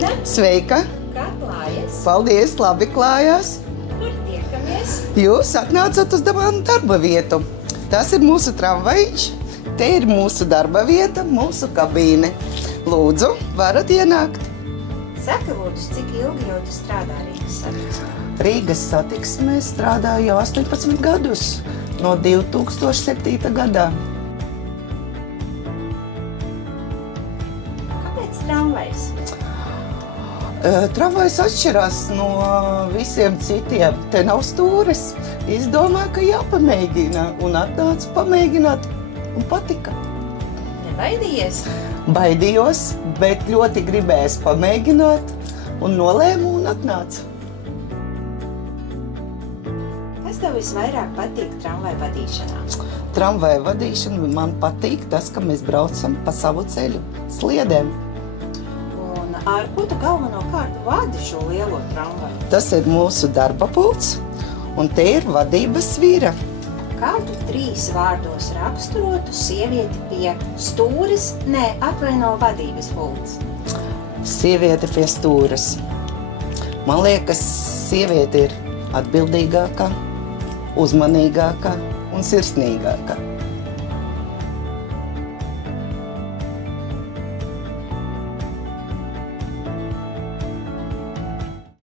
Regīna. Sveika! Kā klājas? Paldies, labi klājās! Kur tiekamies? Jūs atnācat uz manu darba vietu. Tas ir mūsu tramvajiņš, te ir mūsu darba vieta, mūsu kabīne. Lūdzu, varat ienākt. Saka, lūdzu, cik ilgi jau tu strādā Rīgas satiksmē? Rīgas satiksmē strādāju jau 18 gadus, no 2007. gadā. Kāpēc tramvajs? Tramvajs atšķirās no visiem citiem. Te nav stūres. Izdomāju, ka jāpamēģina, un atnācu pamēģināt, un patika. Nebaidījies? Baidījos, bet ļoti gribējos pamēģināt, un nolēmu un atnācu. Kas tev visvairāk patīk tramvaju vadīšanā? Tramvaju vadīšana man patīk tas, ka mēs braucam pa savu ceļu, sliedēm. Un ar ko tu galvenokārt vadi šo lielo tramvaju? Tas ir mūsu darba pults, un te ir vadības vīra. Kā tu 3 vārdos raksturotu sievieti pie stūres, atvaino vadības pults? Sieviete pie stūres. Man liekas, sieviete ir atbildīgākā, uzmanīgākā un sirsnīgākā.